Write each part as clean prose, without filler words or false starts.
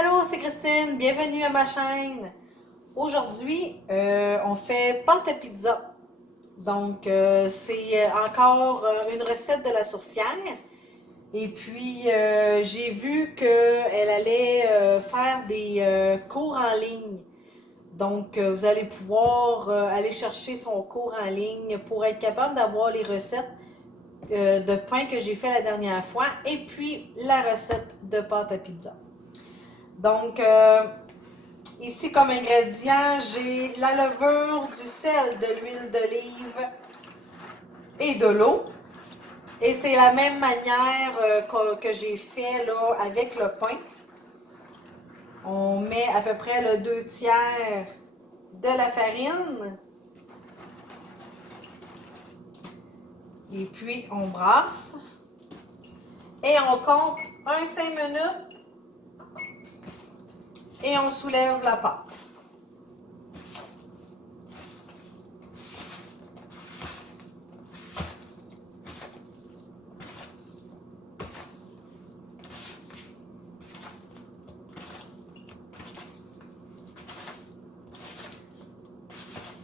Allô, c'est Christine, bienvenue à ma chaîne. Aujourd'hui, on fait pâte à pizza. Donc, c'est encore une recette de la sourcière. Et puis, j'ai vu qu'elle allait faire des cours en ligne. Donc, vous allez pouvoir aller chercher son cours en ligne pour être capable d'avoir les recettes de pain que j'ai fait la dernière fois et puis la recette de pâte à pizza. Donc, ici, comme ingrédients, j'ai la levure, du sel, de l'huile d'olive et de l'eau. Et c'est la même manière que j'ai fait là, avec le pain. On met à peu près le 2 tiers de la farine. Et puis, on brasse. Et on compte un 5 minutes et on soulève la pâte.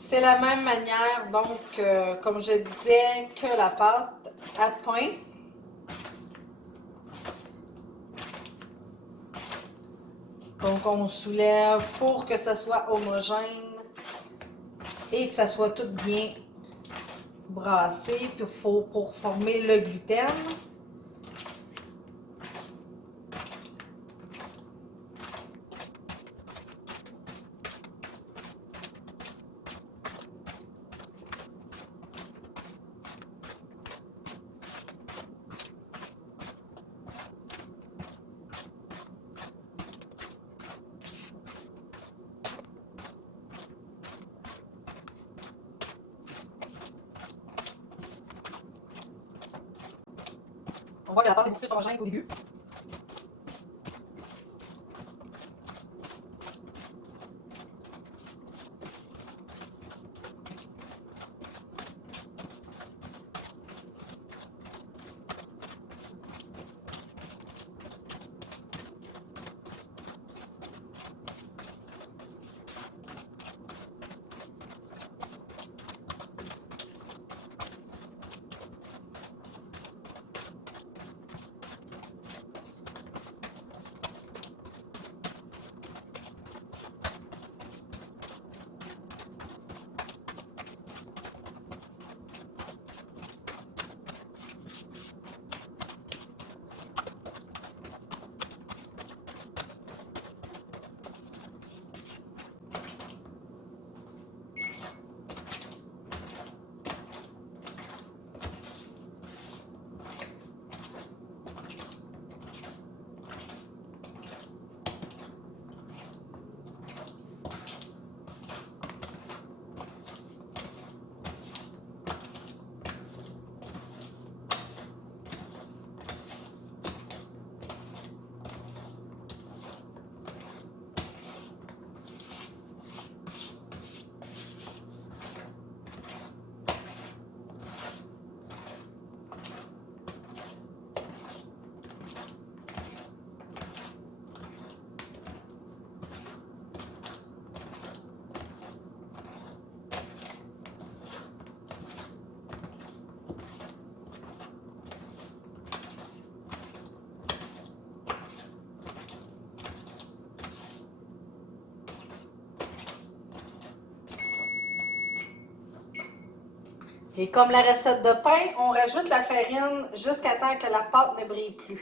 C'est la même manière, donc, comme je disais, que la pâte à pain. Donc, on soulève pour que ça soit homogène et que ça soit tout bien brassé pour former le gluten. On voit que la pâte est beaucoup plus homogène qu'au début. Et comme la recette de pain, on rajoute la farine jusqu'à temps que la pâte ne brille plus.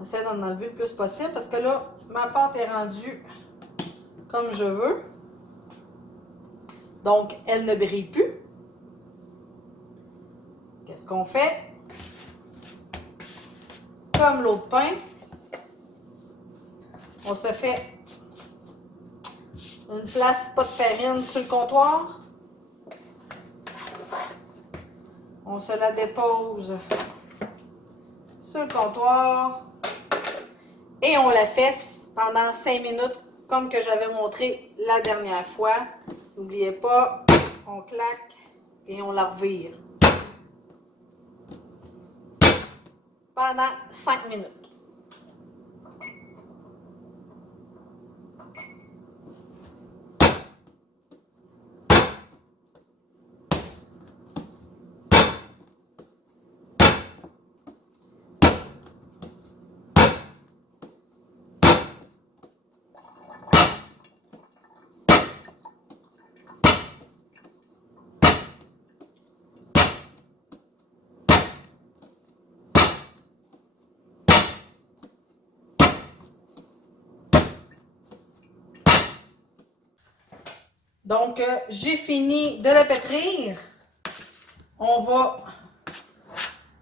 On essaie d'en enlever le plus possible parce que là, ma pâte est rendue comme je veux. Donc, elle ne brille plus. Qu'est-ce qu'on fait? Comme l'autre pain, on se fait une place pas de farine sur le comptoir. On se la dépose sur le comptoir et on la fesse pendant 5 minutes comme que j'avais montré la dernière fois. N'oubliez pas, on claque et on la revire pendant 5 minutes. Donc, j'ai fini de la pétrir. On va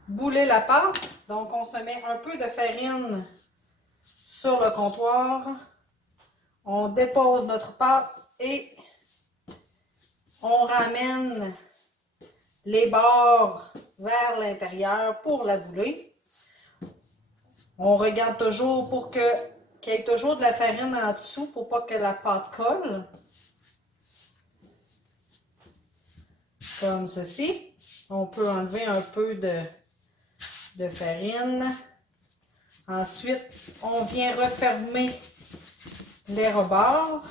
bouler la pâte. Donc, on se met un peu de farine sur le comptoir. On dépose notre pâte et on ramène les bords vers l'intérieur pour la bouler. On regarde toujours pour qu'il y ait toujours de la farine en dessous pour pas que la pâte colle. Comme ceci. On peut enlever un peu de farine. Ensuite, on vient refermer les rebords.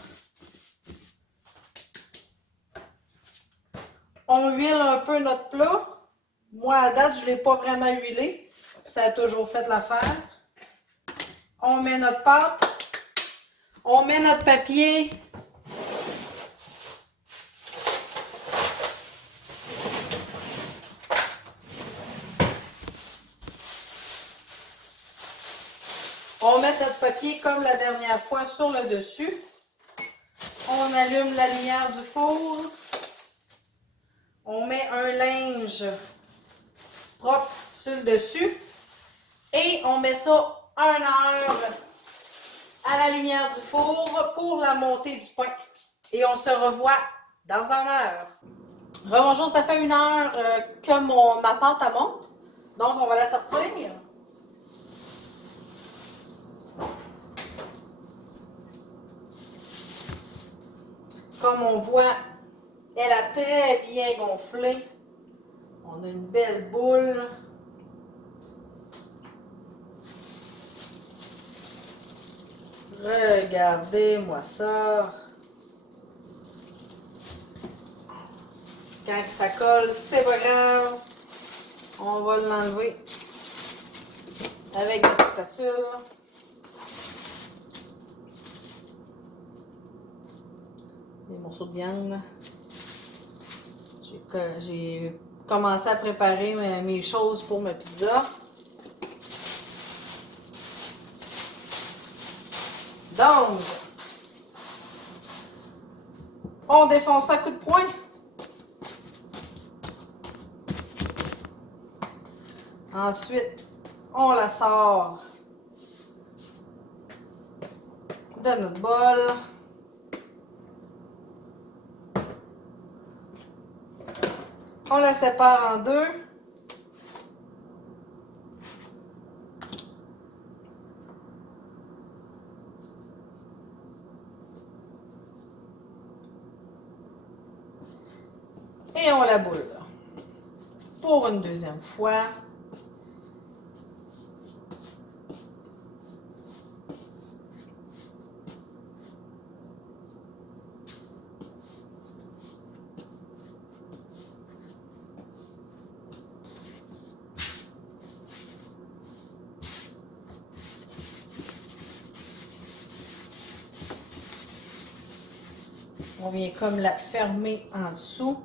On huile un peu notre plat. Moi, à date, je ne l'ai pas vraiment huilé. Ça a toujours fait l'affaire. On met notre pâte. On met notre papier. On met notre papier comme la dernière fois sur le dessus. On allume la lumière du four. On met un linge propre sur le dessus. Et on met ça 1 heure à la lumière du four pour la montée du pain. Et on se revoit dans 1 heure. Rebonjour, ça fait 1 heure que ma pâte elle monte. Donc, on va la sortir. Comme on voit, elle a très bien gonflé. On a une belle boule. Regardez-moi ça. Quand ça colle, c'est pas grave. On va l'enlever avec notre spatule. Des morceaux de viande. J'ai commencé à préparer mes choses pour ma pizza. Donc, on défonce ça à coups de poing. Ensuite, on la sort de notre bol. On la sépare en 2. Et on la boule. Pour une deuxième fois. On vient comme la fermer en dessous.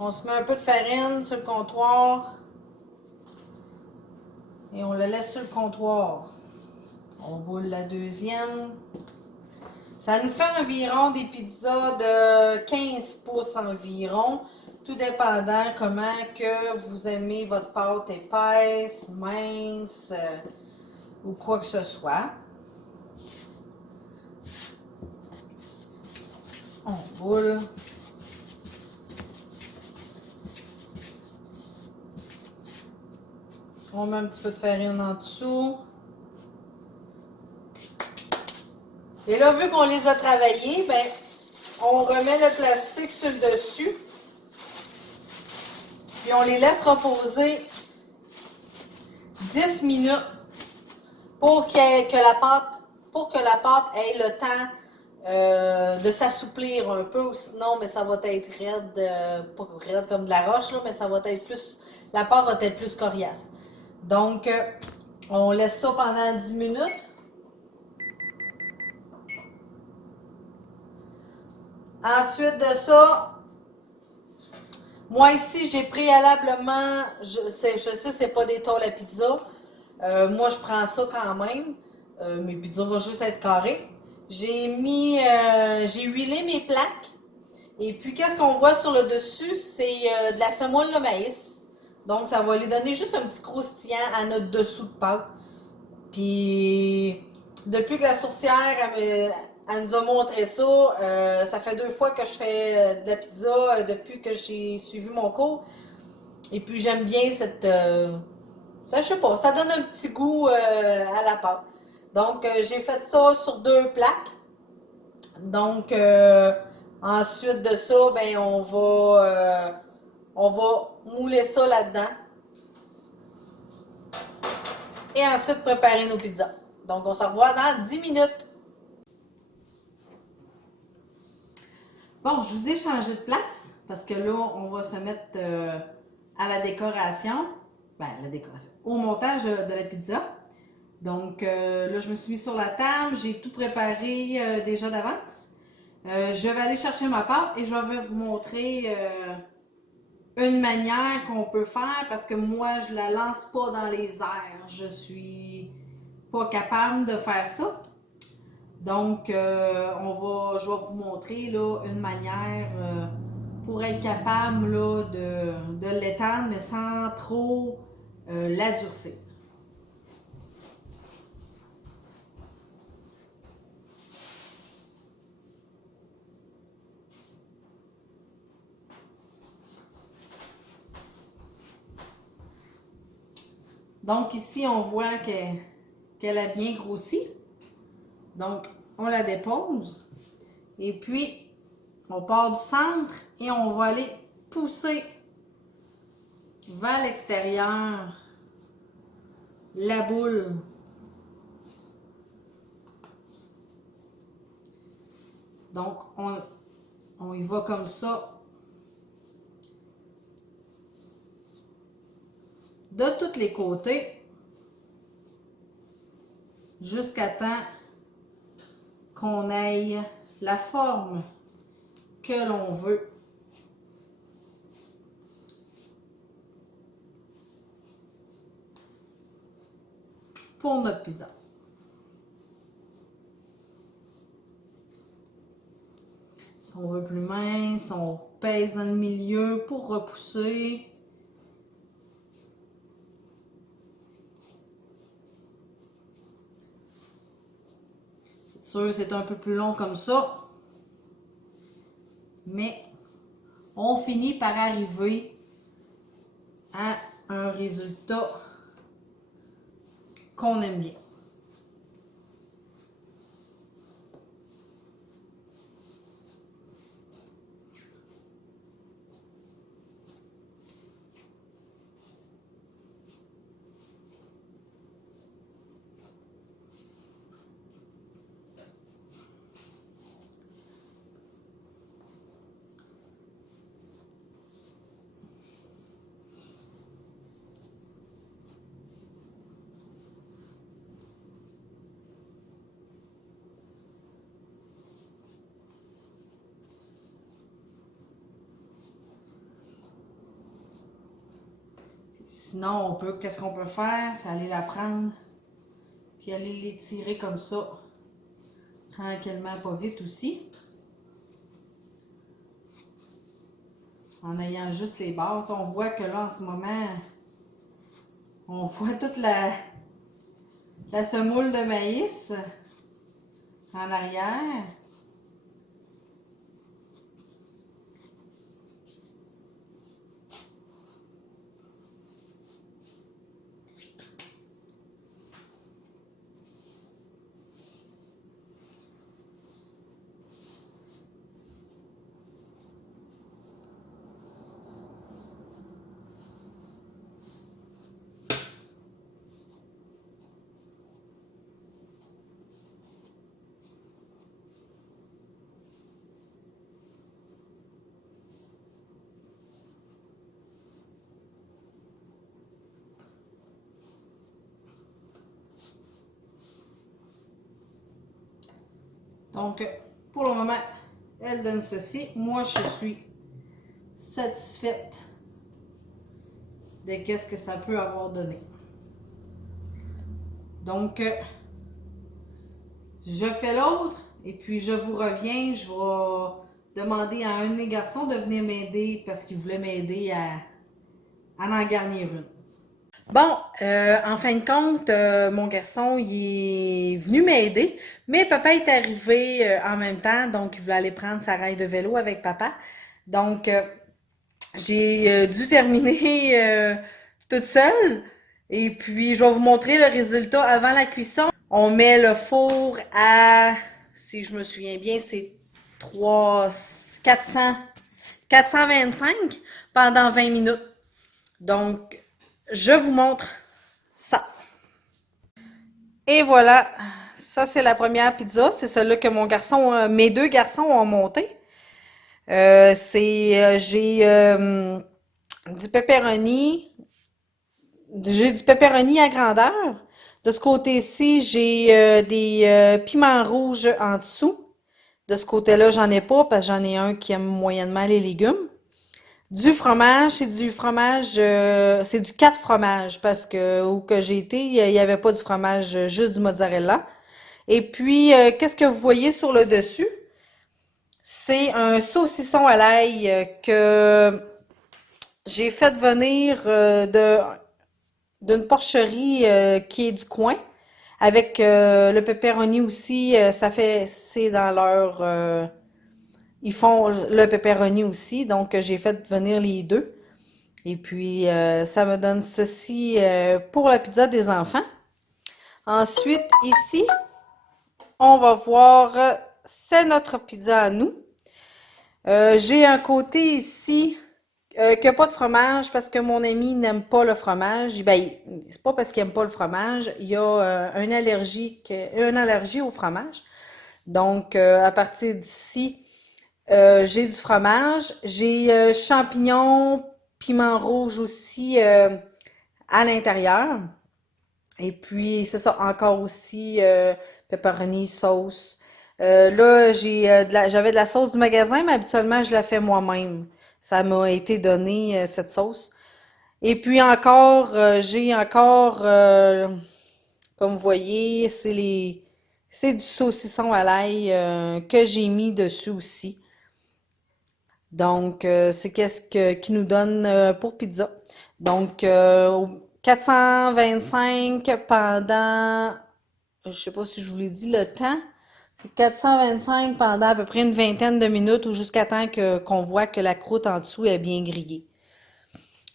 On se met un peu de farine sur le comptoir. Et on la laisse sur le comptoir. On roule la deuxième. Ça nous fait environ des pizzas de 15 pouces environ, tout dépendant comment que vous aimez votre pâte épaisse, mince ou quoi que ce soit. On roule. On met un petit peu de farine en dessous. Et là, vu qu'on les a travaillés, ben, on remet le plastique sur le dessus. Puis on les laisse reposer 10 minutes pour que la pâte ait le temps de s'assouplir un peu. Ou sinon, mais ça va être raide, pas raide comme de la roche, là, mais ça va être plus, la pâte va être plus coriace. Donc, on laisse ça pendant 10 minutes. Ensuite de ça, moi ici, j'ai préalablement, je sais, c'est pas des tôles à pizza. Moi, je prends ça quand même. Mes pizzas vont juste être carrées. J'ai huilé mes plaques. Et puis, qu'est-ce qu'on voit sur le dessus? C'est de la semoule de maïs. Donc, ça va lui donner juste un petit croustillant à notre dessous de pâte. Puis, depuis que la sourcière, elle nous a montré ça, ça fait 2 fois que je fais de la pizza depuis que j'ai suivi mon cours. Et puis, j'aime bien ça, je sais pas, ça donne un petit goût à la pâte. Donc, j'ai fait ça sur 2 plaques. Donc, ensuite de ça, ben, on va mouler ça là-dedans. Et ensuite, préparer nos pizzas. Donc, on se revoit dans 10 minutes. Bon, je vous ai changé de place parce que là, on va se mettre à la décoration. Ben, la décoration. Au montage de la pizza. Donc, là, je me suis mis sur la table. J'ai tout préparé déjà d'avance. Je vais aller chercher ma pâte et je vais vous montrer une manière qu'on peut faire parce que moi, je la lance pas dans les airs. Je suis pas capable de faire ça. Donc, je vais vous montrer là, une manière pour être capable là, de l'étendre, mais sans trop l'adoucir. Donc, ici, on voit qu'elle a bien grossi. Donc, on la dépose. Et puis, on part du centre et on va aller pousser vers l'extérieur la boule. Donc, on y va comme ça. De tous les côtés. Jusqu'à temps qu'on ait la forme que l'on veut. Pour notre pizza. Si on veut plus mince, on pèse dans le milieu pour repousser. C'est sûr, c'est un peu plus long comme ça. Mais on finit par arriver à un résultat qu'on aime bien. Sinon, qu'est-ce qu'on peut faire? C'est aller la prendre, Puis aller les tirer comme ça, tranquillement, pas vite aussi. En ayant juste les bases. On voit que là, en ce moment, on voit toute la semoule de maïs en arrière. Donc, pour le moment, elle donne ceci. Moi, je suis satisfaite de qu'est-ce que ça peut avoir donné. Donc, je fais l'autre et puis je vous reviens. Je vais demander à un de mes garçons de venir m'aider parce qu'il voulait m'aider à en garnir une. Bon, en fin de compte, mon garçon, il est venu m'aider, mais papa est arrivé en même temps, donc il voulait aller prendre sa raille de vélo avec papa. Donc, j'ai dû terminer toute seule. Et puis, je vais vous montrer le résultat avant la cuisson. On met le four à, si je me souviens bien, c'est 425 pendant 20 minutes. Donc, je vous montre ça. Et voilà, ça c'est la première pizza. C'est celle-là que mes deux garçons ont monté. J'ai du pepperoni. J'ai du pepperoni à grandeur. De ce côté-ci, j'ai des piments rouges en dessous. De ce côté-là, j'en ai pas parce que j'en ai un qui aime moyennement les légumes. Du fromage, c'est du 4 fromages parce que où que j'ai été, il y avait pas du fromage, juste du mozzarella. Et puis, qu'est-ce que vous voyez sur le dessus? C'est un saucisson à l'ail que j'ai fait venir d'une porcherie qui est du coin. Avec le pepperoni aussi, c'est dans ils font le pepperoni aussi, donc j'ai fait venir les deux. Et puis, ça me donne ceci pour la pizza des enfants. Ensuite, ici, on va voir, c'est notre pizza à nous. J'ai un côté ici qui n'a pas de fromage parce que mon ami n'aime pas le fromage. Ben, c'est pas parce qu'il n'aime pas le fromage, il y a une allergie au fromage. Donc, à partir d'ici, j'ai du fromage, j'ai champignons, piment rouge aussi à l'intérieur. Et puis, c'est ça, encore aussi pepperoni, sauce. Là, j'avais de la sauce du magasin, mais habituellement, je la fais moi-même. Ça m'a été donné, cette sauce. Et puis encore, j'ai encore, comme vous voyez, c'est du saucisson à l'ail que j'ai mis dessus aussi. Donc, c'est qui nous donne pour pizza. Donc, 425 pendant, je sais pas si je vous l'ai dit le temps, c'est 425 pendant à peu près une vingtaine de minutes ou jusqu'à temps qu'on voit que la croûte en dessous est bien grillée.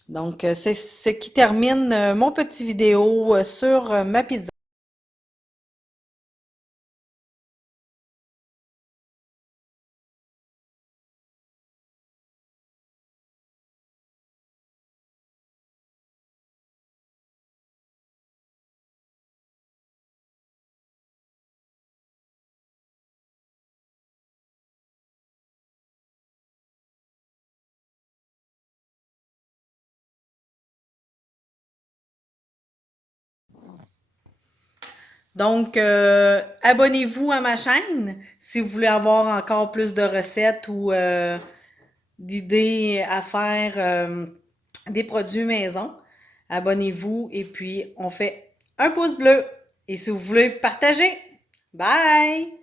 Donc, c'est ce qui termine mon petit vidéo sur ma pizza. Donc, abonnez-vous à ma chaîne si vous voulez avoir encore plus de recettes ou d'idées à faire des produits maison. Abonnez-vous et puis on fait un pouce bleu. et si vous voulez partager. Bye!